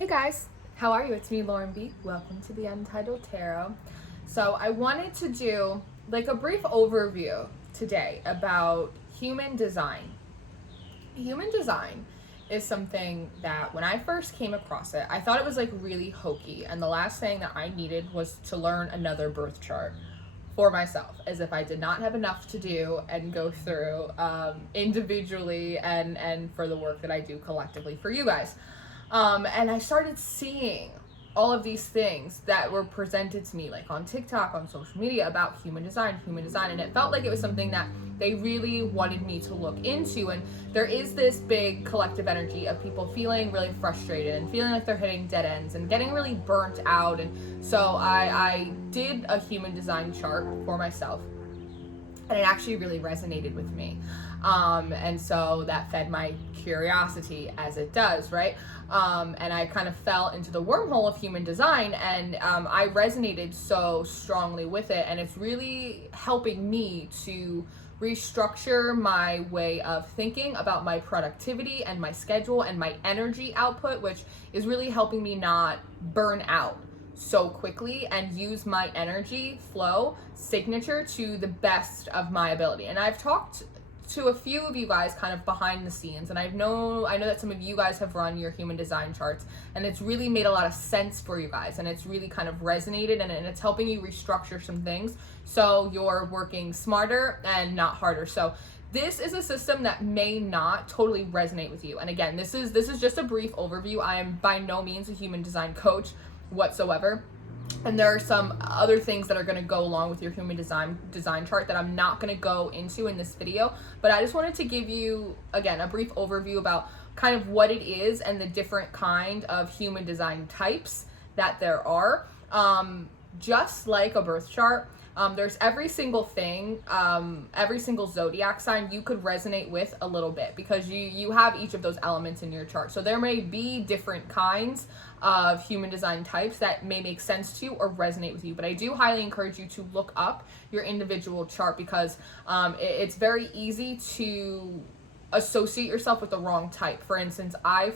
Hey guys, how are you? It's me, Lauren B. Welcome to the Untitled Tarot. So I wanted to do like a brief overview today about human design. Human design is something that when I first came across it, I thought it was like really hokey, and the last thing that I needed was to learn another birth chart for myself, as if I did not have enough to do and go through individually and for the work that I do collectively for you guys. And I started seeing all of these things that were presented to me, like on TikTok, on social media, about human design, and it felt like it was something that they really wanted me to look into. And there is this big collective energy of people feeling really frustrated and feeling like they're hitting dead ends and getting really burnt out. And so I did a human design chart for myself, and it actually really resonated with me. And so that fed my curiosity, as it does, right? And I kind of fell into the wormhole of human design, and I resonated so strongly with it, and it's really helping me to restructure my way of thinking about my productivity and my schedule and my energy output, which is really helping me not burn out so quickly and use my energy flow signature to the best of my ability. And I've talked to a few of you guys kind of behind the scenes, and I know that some of you guys have run your human design charts, and it's really made a lot of sense for you guys, and it's really kind of resonated, and it's helping you restructure some things so you're working smarter and not harder. So this is a system that may not totally resonate with you. And again, this is just a brief overview. I am by no means a human design coach whatsoever. And there are some other things that are going to go along with your human design chart that I'm not going to go into in this video, but I just wanted to give you, again, a brief overview about kind of what it is and the different kind of human design types that there are. Just like a birth chart, there's every single thing, every single zodiac sign you could resonate with a little bit, because you have each of those elements in your chart. So there may be different kinds of human design types that may make sense to you or resonate with you, but I do highly encourage you to look up your individual chart, because it's very easy to associate yourself with the wrong type. For instance, I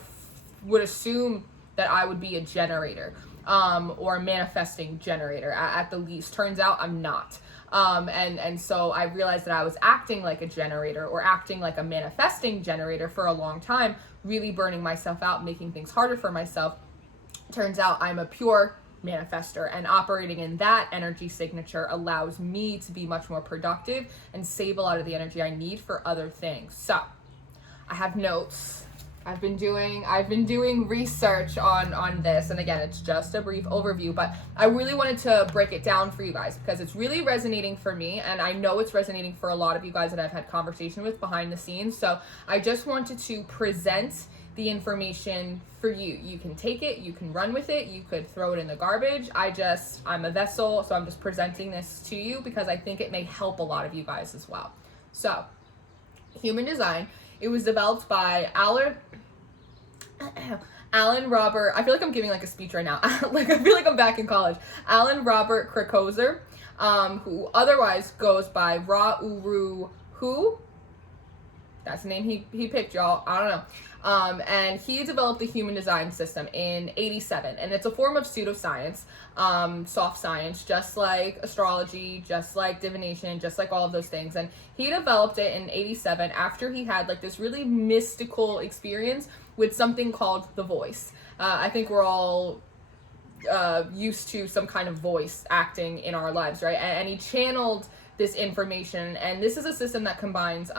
would assume that I would be a generator, or a manifesting generator at the least. Turns out I'm not. And so I realized that I was acting like a generator or acting like a manifesting generator for a long time, really burning myself out, making things harder for myself. Turns out I'm a pure manifester, and operating in that energy signature allows me to be much more productive and save a lot of the energy I need for other things. So I have notes. I've been doing research on this, and again, it's just a brief overview, but I really wanted to break it down for you guys because it's really resonating for me, and I know it's resonating for a lot of you guys that I've had conversation with behind the scenes. So I just wanted to present the information for you. You can take it, you can run with it, you could throw it in the garbage. I'm a vessel, so I'm just presenting this to you because I think it may help a lot of you guys as well. So, human design, it was developed by Alan Robert, I feel like I'm giving like a speech right now. Like I feel like I'm back in college. Alan Robert Krakoser, who otherwise goes by Ra Uru Hu. That's the name he picked, y'all. I don't know. And he developed the human design system in '87, and it's a form of pseudoscience, soft science, just like astrology, just like divination, just like all of those things. And he developed it in '87 after he had like this really mystical experience with something called the voice. I think we're all used to some kind of voice acting in our lives, right? And he channeled this information, and this is a system that combines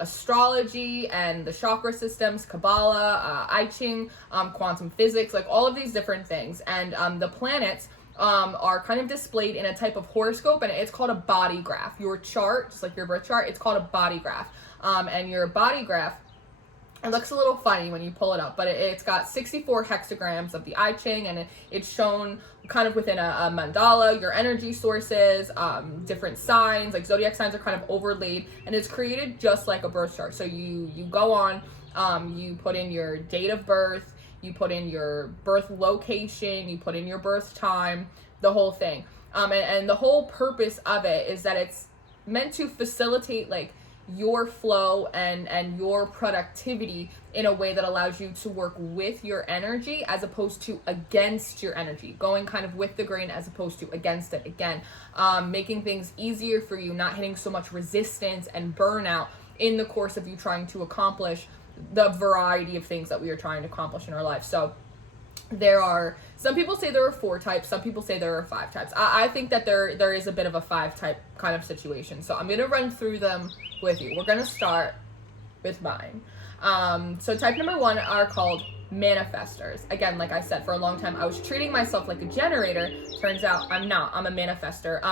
astrology and the chakra systems, Kabbalah, I Ching, quantum physics, like all of these different things. And the planets are kind of displayed in a type of horoscope, and it's called a body graph. Your chart, just like your birth chart, it's called a body graph. And your body graph, it looks a little funny when you pull it up, but it's got 64 hexagrams of the I Ching, and it's shown kind of within a mandala, your energy sources, different signs, like zodiac signs are kind of overlaid, and it's created just like a birth chart. So you go on, you put in your date of birth, you put in your birth location, you put in your birth time, the whole thing. And the whole purpose of it is that it's meant to facilitate like your flow and your productivity in a way that allows you to work with your energy as opposed to against your energy, going kind of with the grain as opposed to against it. Again, making things easier for you, not hitting so much resistance and burnout in the course of you trying to accomplish the variety of things that we are trying to accomplish in our life. So there are, some people say there are 4 types, some people say there are 5 types. I think that there is a bit of a 5 type kind of situation. So I'm going to run through them with you. We're going to start with mine. So type number 1 are called manifestors. Again, like I said, for a long time I was treating myself like a generator. Turns out I'm not. I'm a manifestor.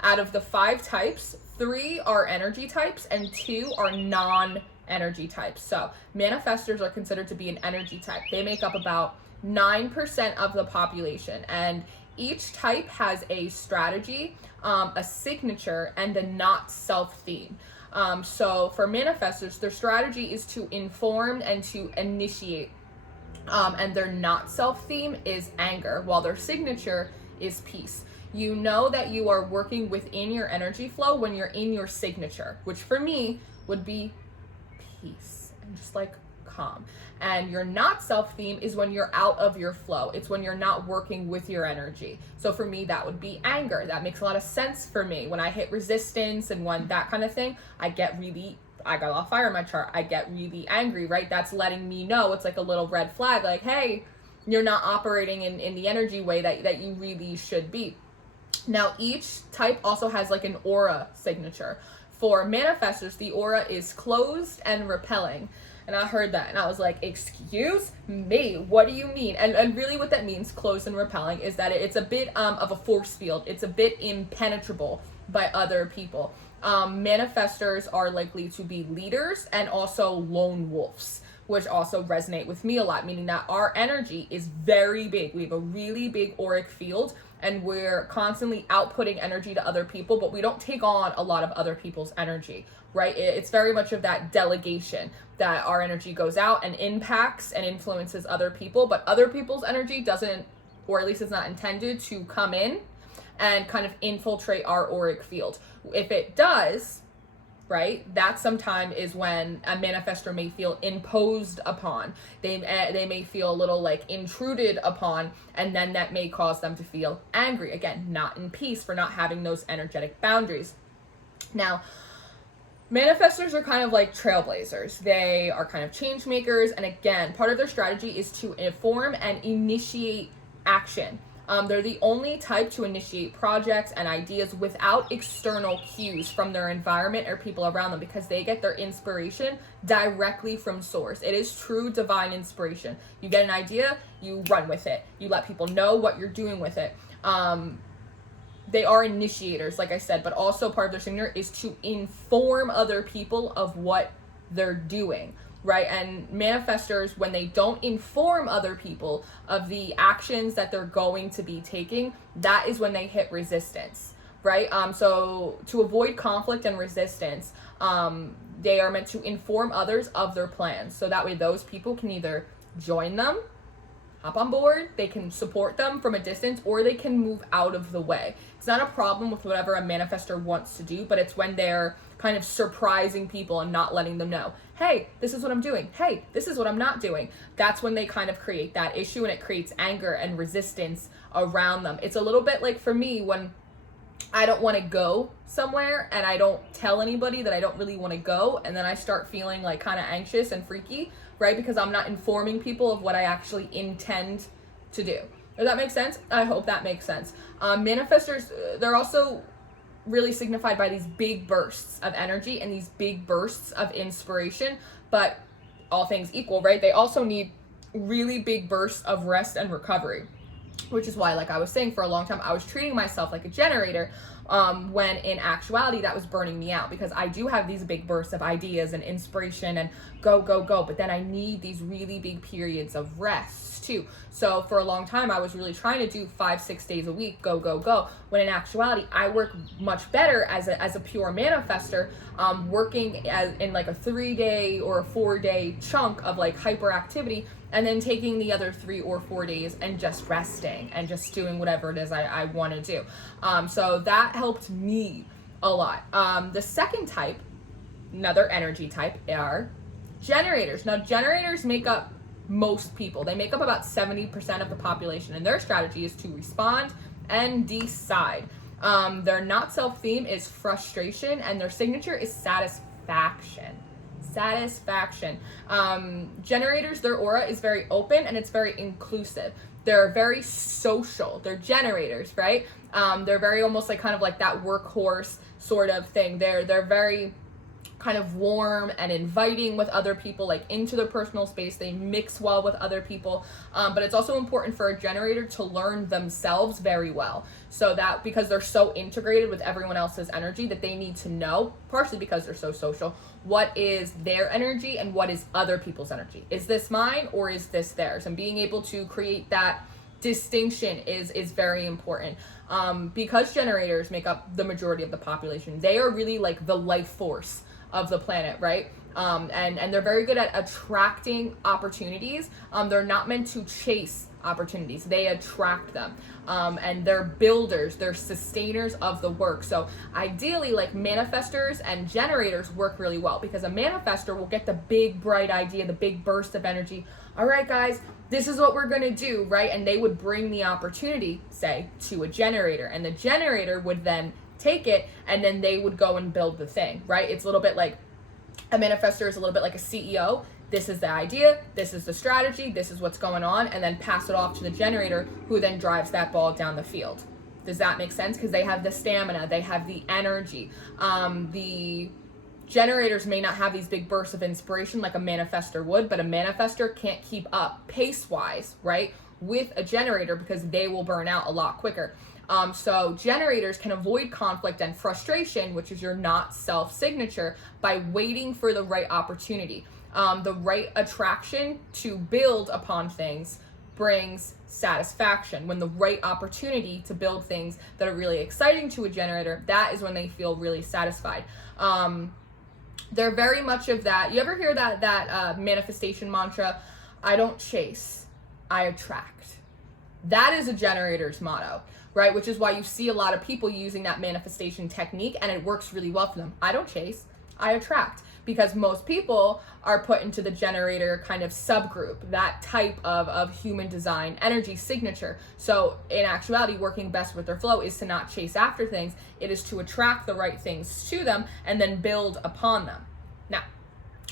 Out of the 5 types, 3 are energy types and 2 are non-energy types. So manifestors are considered to be an energy type. They make up about 9% of the population, and each type has a strategy, a signature, and a not self theme. So for manifestors, their strategy is to inform and to initiate, and their not self theme is anger, while their signature is peace. You know that you are working within your energy flow when you're in your signature, which for me would be peace and just like calm. And your not self theme is when you're out of your flow. It's when you're not working with your energy. So for me, that would be anger. That makes a lot of sense for me. When I hit resistance and when that kind of thing, I got a lot of fire in my chart. I get really angry, right? That's letting me know. It's like a little red flag, like, hey, you're not operating in the energy way that you really should be. Now, each type also has like an aura signature. For manifestors, the aura is closed and repelling. And I heard that and I was like, excuse me, what do you mean? And really what that means, closed and repelling, is that it's a bit of a force field. It's a bit impenetrable by other people. Manifestors are likely to be leaders and also lone wolves, which also resonate with me a lot, meaning that our energy is very big. We have a really big auric field and we're constantly outputting energy to other people, but we don't take on a lot of other people's energy, right? It's very much of that delegation, that our energy goes out and impacts and influences other people, but other people's energy doesn't, or at least it's not intended to come in and kind of infiltrate our auric field. If it does, right, that sometime is when a manifestor may feel imposed upon. They may feel a little like intruded upon, and then that may cause them to feel angry. Again, not in peace for not having those energetic boundaries. Now, manifestors are kind of like trailblazers. They are kind of change makers, and again, part of their strategy is to inform and initiate action. They're the only type to initiate projects and ideas without external cues from their environment or people around them, because they get their inspiration directly from source. It is true divine inspiration. You get an idea, you run with it. You let people know what you're doing with it. They are initiators, like I said, but also part of their signature is to inform other people of what they're doing, right? And manifestors, when they don't inform other people of the actions that they're going to be taking, that is when they hit resistance, right? So to avoid conflict and resistance, they are meant to inform others of their plans. So that way those people can either join them, hop on board, they can support them from a distance, or they can move out of the way. It's not a problem with whatever a manifestor wants to do, but it's when they're kind of surprising people and not letting them know, hey, this is what I'm doing. Hey, this is what I'm not doing. That's when they kind of create that issue, and it creates anger and resistance around them. It's a little bit like for me when I don't want to go somewhere and I don't tell anybody that I don't really want to go, and then I start feeling like kind of anxious and freaky, right? Because I'm not informing people of what I actually intend to do. Does that make sense? I hope that makes sense. Manifestors, they're also really signified by these big bursts of energy and these big bursts of inspiration, but all things equal, right? They also need really big bursts of rest and recovery, which is why, like I was saying, for a long time, I was treating myself like a generator, when in actuality that was burning me out, because I do have these big bursts of ideas and inspiration and go, but then I need these really big periods of rest too. So for a long time, I was really trying to do 5-6 days a week, go, when in actuality, I work much better as a pure manifestor, working in like a 3-day or a 4-day chunk of like hyperactivity, and then taking the other 3 or 4 days and just resting and just doing whatever it is I want to do. So that helped me a lot. The second type another energy type, are generators. Now, generators make up most people. They make up about 70% of the population, and their strategy is to respond and decide. Their not self theme is frustration, and their signature is satisfaction. Generators, their aura is very open and it's very inclusive. They're very social. They're generators, right? They're very almost like kind of like that workhorse sort of thing. They're very kind of warm and inviting with other people, like into their personal space. They mix well with other people. But it's also important for a generator to learn themselves very well. So that because they're so integrated with everyone else's energy, that they need to know, partially because they're so social, what is their energy and what is other people's energy. Is this mine or is this theirs? And being able to create that distinction is very important. Because generators make up the majority of the population, they are really like the life force of the planet, right? And they're very good at attracting opportunities. They're not meant to chase opportunities. They attract them. And they're builders, they're sustainers of the work. So ideally, like manifestors and generators work really well, because a manifestor will get the big bright idea, the big burst of energy. All right, guys, this is what we're going to do, right? And they would bring the opportunity, say, to a generator, and the generator would then take it, and then they would go and build the thing, right? It's a little bit like a manifestor is a little bit like a CEO. This is the idea, this is the strategy, this is what's going on, and then pass it off to the generator, who then drives that ball down the field. Does that make sense? Because they have the stamina, they have the energy. The generators may not have these big bursts of inspiration like a manifestor would, but a manifestor can't keep up pace-wise, right, with a generator, because they will burn out a lot quicker. So generators can avoid conflict and frustration, which is your not self signature, by waiting for the right opportunity. The right attraction to build upon things brings satisfaction. When the right opportunity to build things that are really exciting to a generator, that is when they feel really satisfied. They're very much of that. You ever hear that manifestation mantra? I don't chase, I attract. That is a generator's motto, right? Which is why you see a lot of people using that manifestation technique, and it works really well for them. I don't chase, I attract. Because most people are put into the generator kind of subgroup, that type of human design energy signature. So in actuality, working best with their flow is to not chase after things. It is to attract the right things to them and then build upon them. Now,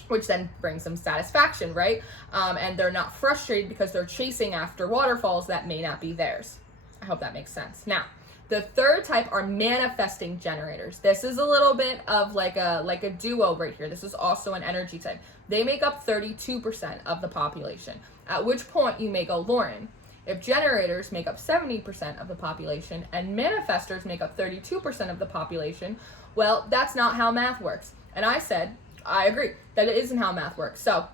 which then brings them satisfaction, right? And they're not frustrated because they're chasing after waterfalls that may not be theirs. I hope that makes sense. Now, the third type are manifesting generators. This is a little bit of like a duo right here. This is also an energy type. They make up 32% of the population, at which point you may go, Lauren, if generators make up 70% of the population and manifestors make up 32% of the population, well, that's not how math works. And I said, I agree that it isn't how math works. So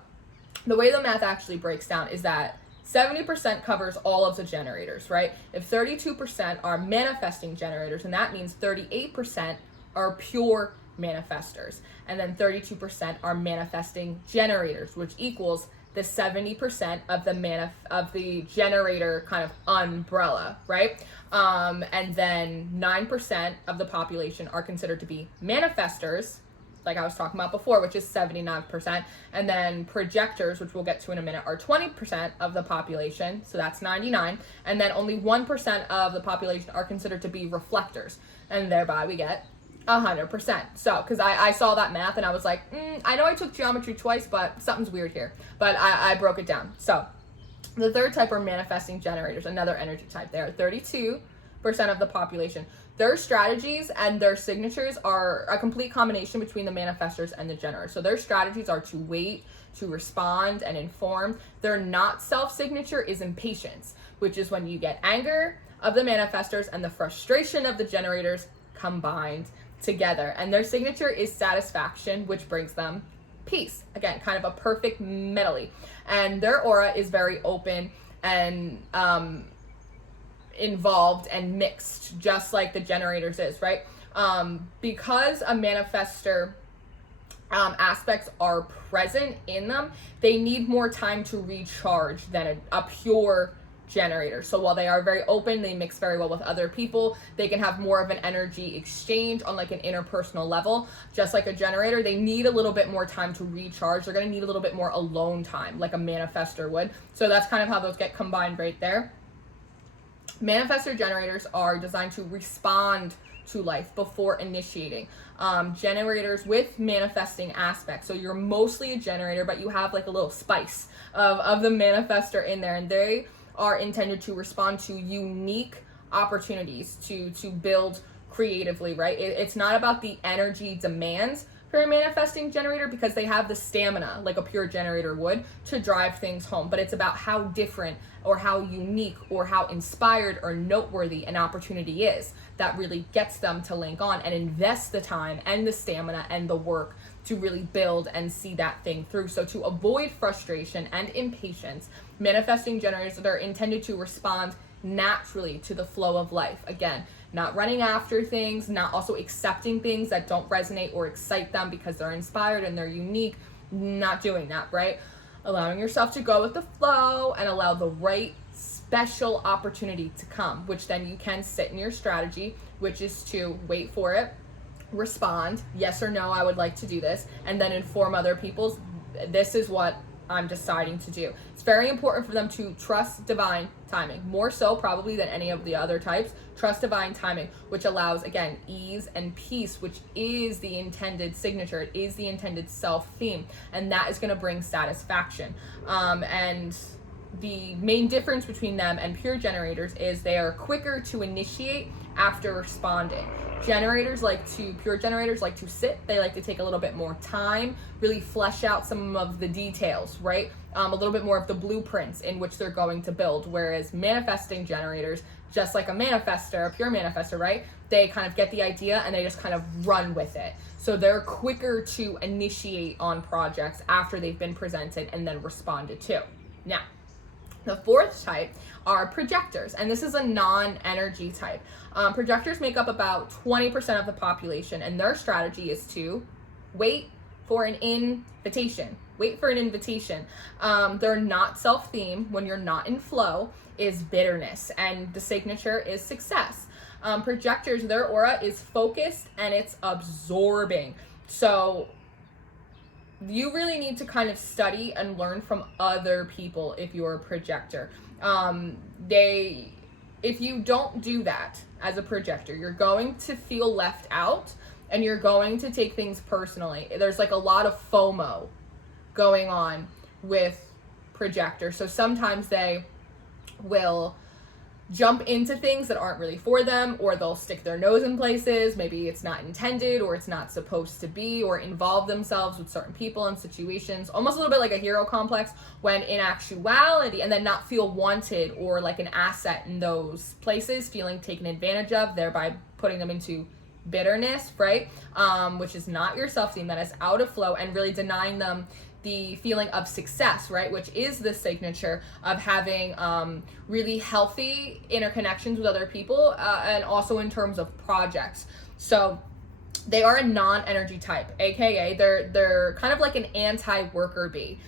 the way the math actually breaks down is that 70% covers all of the generators, right? If 32% are manifesting generators, and that means 38% are pure manifestors, and then 32% are manifesting generators, which equals the 70% of the generator kind of umbrella, right? And then 9% of the population are considered to be manifestors, like I was talking about before, which is 79%. And then projectors, which we'll get to in a minute, are 20% of the population. So that's 99. And then only 1% of the population are considered to be reflectors. And thereby we get 100%. So, because I saw that math and I was like, I know I took geometry twice, but something's weird here. But I broke it down. So the third type are manifesting generators, another energy type. They are 32% of the population. Their strategies and their signatures are a complete combination between the manifestors and the generators. So their strategies are to wait, to respond, and inform. Their not self-signature is impatience, which is when you get anger of the manifestors and the frustration of the generators combined together. And their signature is satisfaction, which brings them peace. Again, kind of a perfect medley. And their aura is very open and involved and mixed, just like the generators is, right? Because a manifestor aspects are present in them, they need more time to recharge than a pure generators. So while they are very open, they mix very well with other people, they can have more of an energy exchange on like an interpersonal level. Just like a generator, they need a little bit more time to recharge. They're going to need a little bit more alone time, like a manifestor would. So that's kind of how those get combined right there. Manifestor generators are designed to respond to life before initiating. Generators with manifesting aspects. So you're mostly a generator, but you have like a little spice of the manifestor in there, and they are intended to respond to unique opportunities to build creatively, right? It's not about the energy demands for a manifesting generator, because they have the stamina like a pure generator would to drive things home, but it's about how different or how unique or how inspired or noteworthy an opportunity is that really gets them to link on and invest the time and the stamina and the work to really build and see that thing through. So to avoid frustration and impatience, manifesting generators that are intended to respond naturally to the flow of life. Again, not running after things, not also accepting things that don't resonate or excite them because they're inspired and they're unique, not doing that, right? Allowing yourself to go with the flow and allow the right special opportunity to come, which then you can sit in your strategy, which is to wait for it, respond, yes or no, I would like to do this, and then inform other people, this is what I'm deciding to do. It's very important for them to trust divine timing, more so probably than any of the other types. Trust divine timing, which allows, again, ease and peace, which is the intended signature. It is the intended self-theme, and that is going to bring satisfaction. And the main difference between them and pure generators is they are quicker to initiate after responding. Pure generators like to sit. They like to take a little bit more time, really flesh out some of the details, right? A little bit more of the blueprints in which they're going to build. Whereas manifesting generators, just like a manifestor, a pure manifestor, right? They kind of get the idea and they just kind of run with it. So they're quicker to initiate on projects after they've been presented and then responded to. Now, the fourth type are projectors, and this is a non-energy type. Projectors make up about 20% of the population, and their strategy is to wait for an invitation. Wait for an invitation. They're not self-theme. When you're not in flow is bitterness, and the signature is success. Projectors, their aura is focused and it's absorbing. So you really need to kind of study and learn from other people if you're a projector. If you don't do that as a projector, you're going to feel left out and you're going to take things personally. There's like a lot of FOMO going on with projectors. So sometimes they will jump into things that aren't really for them, or they'll stick their nose in places maybe it's not intended or it's not supposed to be, or involve themselves with certain people and situations, almost a little bit like a hero complex, when in actuality, and then not feel wanted or like an asset in those places, feeling taken advantage of, thereby putting them into bitterness, right? Which is not your self-esteem, that is out of flow, and really denying them the feeling of success, right? Which is the signature of having really healthy interconnections with other people, and also in terms of projects. So they are a non-energy type, aka they're kind of like an anti-worker bee.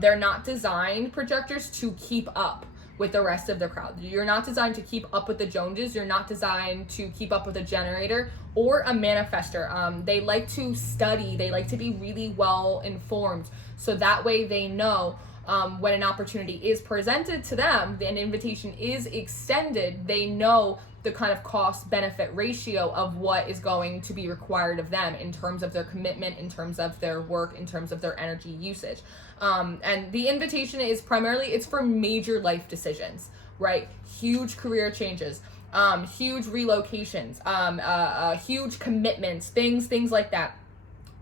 They're not designed, projectors, to keep up with the rest of the crowd. You're not designed to keep up with the Joneses. You're not designed to keep up with a generator or a manifestor. They like to study. They like to be really well informed. So that way they know when an opportunity is presented to them, an invitation is extended, they know the kind of cost-benefit ratio of what is going to be required of them in terms of their commitment, in terms of their work, in terms of their energy usage. And the invitation is primarily, it's for major life decisions, right? Huge career changes, huge relocations, huge commitments, things like that.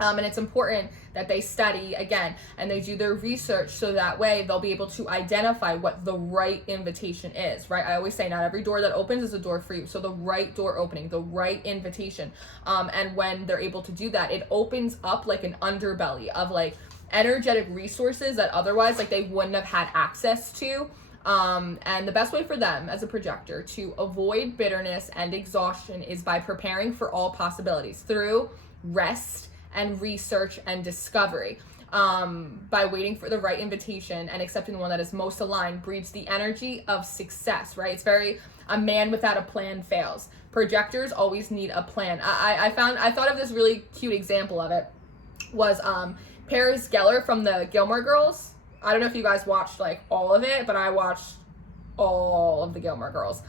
And it's important that they study, again, and they do their research, so that way they'll be able to identify what the right invitation is, right? I always say not every door that opens is a door for you. So the right door opening, the right invitation. And when they're able to do that, it opens up like an underbelly of like energetic resources that otherwise like they wouldn't have had access to. And the best way for them as a projector to avoid bitterness and exhaustion is by preparing for all possibilities through rest and research and discovery. by waiting for the right invitation and accepting the one that is most aligned breeds the energy of success, right? It's very, a man without a plan fails. Projectors always need a plan. I thought of this really cute example of it was Paris Geller from the Gilmore Girls. I don't know if you guys watched like all of it, but I watched all of the Gilmore Girls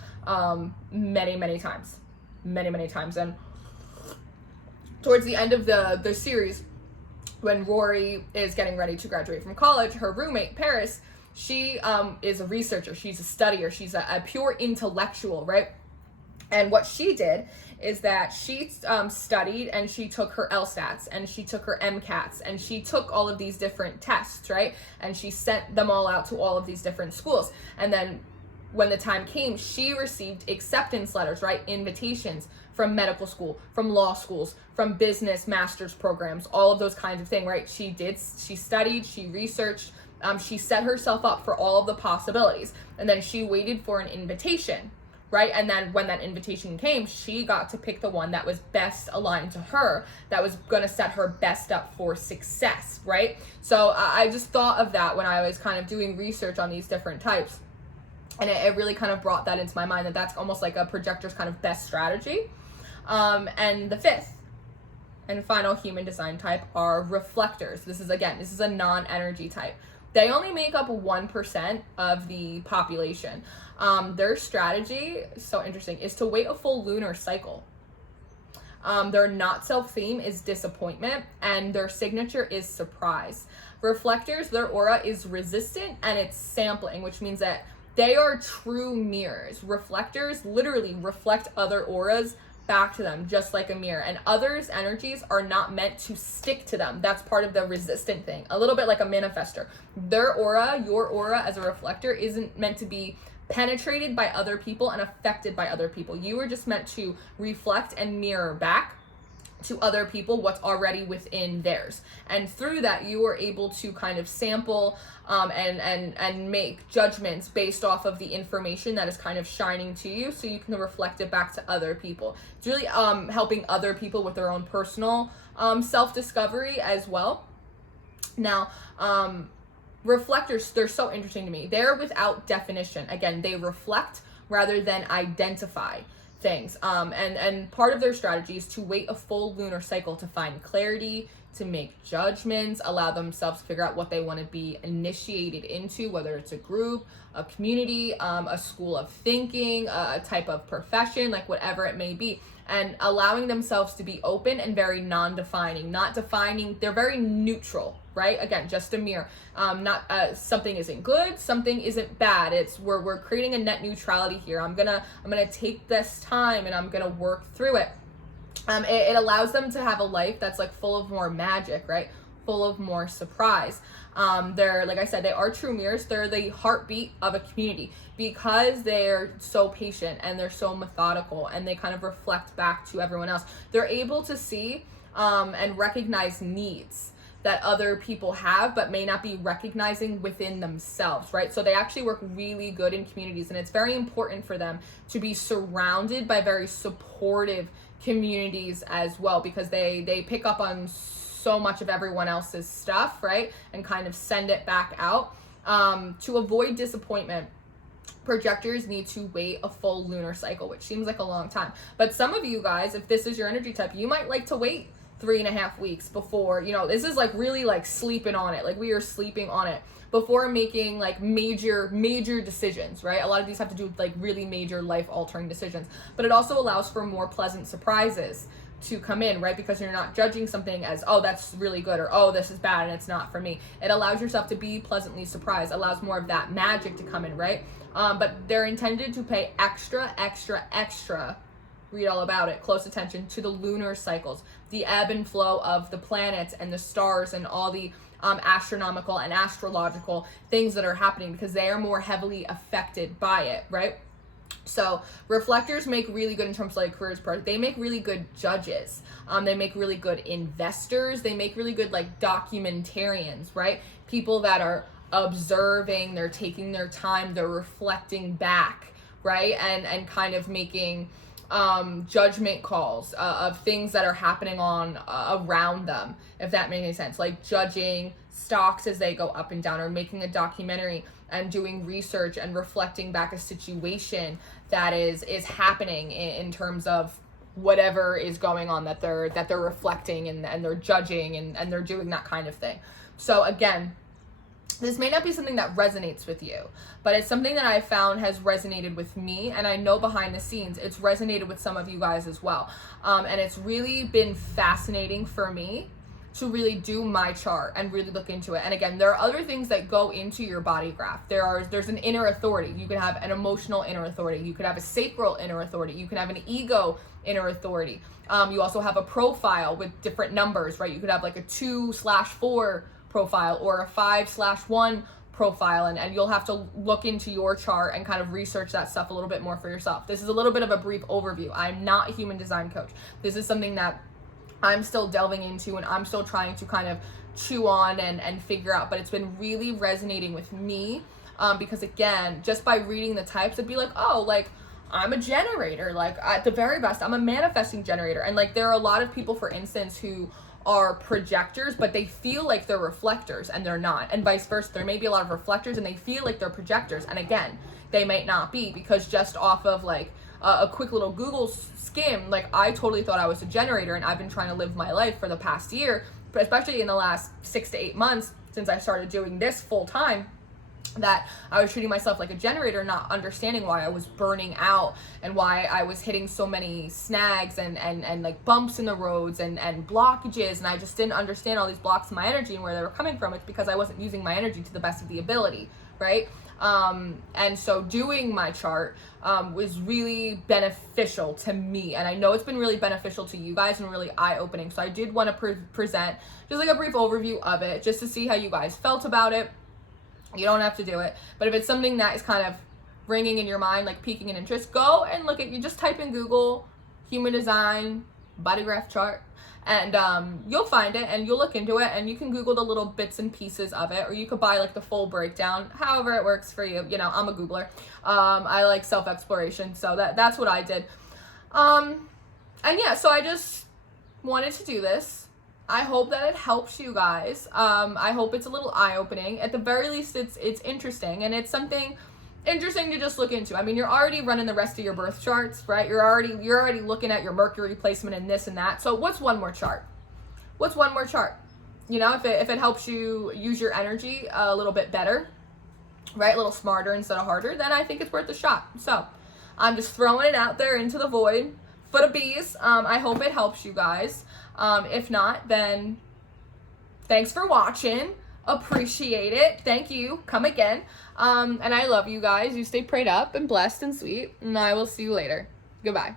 many times. And towards the end of the series, when Rory is getting ready to graduate from college, her roommate, Paris, she is a researcher, she's a studier, she's a pure intellectual, right? And what she did is that she studied and she took her LSATs and she took her MCATs and she took all of these different tests, right? And she sent them all out to all of these different schools. And then when the time came, she received acceptance letters, right? Invitations from medical school, from law schools, from business master's programs, all of those kinds of things, right? She studied, she researched, she set herself up for all of the possibilities. And then she waited for an invitation, right? And then when that invitation came, she got to pick the one that was best aligned to her, that was going to set her best up for success, right? So I just thought of that when I was kind of doing research on these different types. And it really kind of brought that into my mind, that that's almost like a projector's kind of best strategy. And the fifth and final human design type are reflectors. This is a non-energy type. They only make up 1% of the population. Their strategy, so interesting, is to wait a full lunar cycle. Their not self theme is disappointment, and their signature is surprise. Reflectors, their aura is resistant and it's sampling, which means that they are true mirrors. Reflectors literally reflect other auras back to them, just like a mirror. And others' energies are not meant to stick to them. That's part of the resistant thing. A little bit like a manifestor. Their aura, your aura as a reflector, isn't meant to be penetrated by other people and affected by other people. You are just meant to reflect and mirror back to other people what's already within theirs, and through that you are able to kind of sample and make judgments based off of the information that is kind of shining to you, so you can reflect it back to other people. It's really helping other people with their own personal self-discovery as well. Now reflectors, they're so interesting to me. They're without definition. Again, they reflect rather than identify things. And part of their strategy is to wait a full lunar cycle to find clarity, to make judgments, allow themselves to figure out what they want to be initiated into, whether it's a group, a community, a school of thinking, a type of profession, like whatever it may be, and allowing themselves to be open and very non-defining, not defining. They're very neutral, right? Again, just a mirror. Not something isn't good, something isn't bad. It's we're creating a net neutrality here. I'm gonna take this time and I'm gonna work through it. It allows them to have a life that's like full of more magic, right? Full of more surprise. They're, like I said, they are true mirrors. They're the heartbeat of a community because they're so patient and they're so methodical and they kind of reflect back to everyone else. They're able to see and recognize needs that other people have but may not be recognizing within themselves, right? So they actually work really good in communities, and it's very important for them to be surrounded by very supportive communities as well, because they pick up on so much of everyone else's stuff, right? And kind of send it back out. To avoid disappointment, projectors need to wait a full lunar cycle, which seems like a long time. But some of you guys, if this is your energy type, you might like to wait 3.5 weeks before, this is like really like sleeping on it. Like we are sleeping on it before making like major decisions, right? A lot of these have to do with like really major life altering decisions, but it also allows for more pleasant surprises to come in, right? Because you're not judging something as, oh, that's really good, or oh, this is bad and it's not for me. It allows yourself to be pleasantly surprised, allows more of that magic to come in, right? But they're intended to pay extra, read all about it, close attention to the lunar cycles, the ebb and flow of the planets and the stars and all the astronomical and astrological things that are happening, because they are more heavily affected by it, right? So reflectors make really good, in terms of like careers, they make really good judges. They make really good investors. They make really good like documentarians, right? People that are observing, they're taking their time, they're reflecting back, right? And kind of making judgment calls of things that are happening on around them, if that makes any sense, like judging stocks as they go up and down, or making a documentary and doing research and reflecting back a situation that is happening in terms of whatever is going on that they're reflecting and they're judging and they're doing that kind of thing. So again, this may not be something that resonates with you, but it's something that I found has resonated with me, and I know behind the scenes it's resonated with some of you guys as well. And it's really been fascinating for me to really do my chart and really look into it. And again, there are other things that go into your body graph. There's an inner authority. You can have an emotional inner authority. You could have a sacral inner authority. You can have an ego inner authority. You also have a profile with different numbers, right? You could have like a 2/4 profile or a 5/1 profile, and you'll have to look into your chart and kind of research that stuff a little bit more for yourself. This is a little bit of a brief overview. I'm not a human design coach. This is something that I'm still delving into and I'm still trying to kind of chew on and figure out, but it's been really resonating with me, because again, just by reading the types, it'd be like, oh, like I'm a generator, like at the very best, I'm a manifesting generator. And like there are a lot of people, for instance, who are projectors, but they feel like they're reflectors and they're not, and vice versa. There may be a lot of reflectors and they feel like they're projectors, and again, they might not be, because just off of like a quick little Google skim, like I totally thought I was a generator, and I've been trying to live my life for the past year, but especially in the last 6 to 8 months since I started doing this full time, that I was treating myself like a generator, not understanding why I was burning out and why I was hitting so many snags and like bumps in the roads and blockages, and I just didn't understand all these blocks in my energy and where they were coming from. It's because I wasn't using my energy to the best of the ability, right? And so doing my chart was really beneficial to me, and I know it's been really beneficial to you guys and really eye-opening. So I did want to present just like a brief overview of it, just to see how you guys felt about it. You don't have to do it, but if it's something that is kind of ringing in your mind, like piquing an interest, go and look at, you just type in Google human design body graph chart, and you'll find it and you'll look into it, and you can Google the little bits and pieces of it, or you could buy like the full breakdown, however it works for you. You know, I'm a Googler. I like self-exploration, so that's what I did. And yeah, so I just wanted to do this. I hope that it helps you guys. I hope it's a little eye-opening. At the very least, it's interesting, and it's something interesting to just look into. I mean, you're already running the rest of your birth charts, right? You're already looking at your Mercury placement and this and that. So what's one more chart? What's one more chart? You know, if it helps you use your energy a little bit better, right? A little smarter instead of harder, then I think it's worth a shot. So I'm just throwing it out there into the void for the bees. I hope it helps you guys. If not, then thanks for watching. Appreciate it. Thank you. Come again. And I love you guys. You stay prayed up and blessed and sweet. And I will see you later. Goodbye.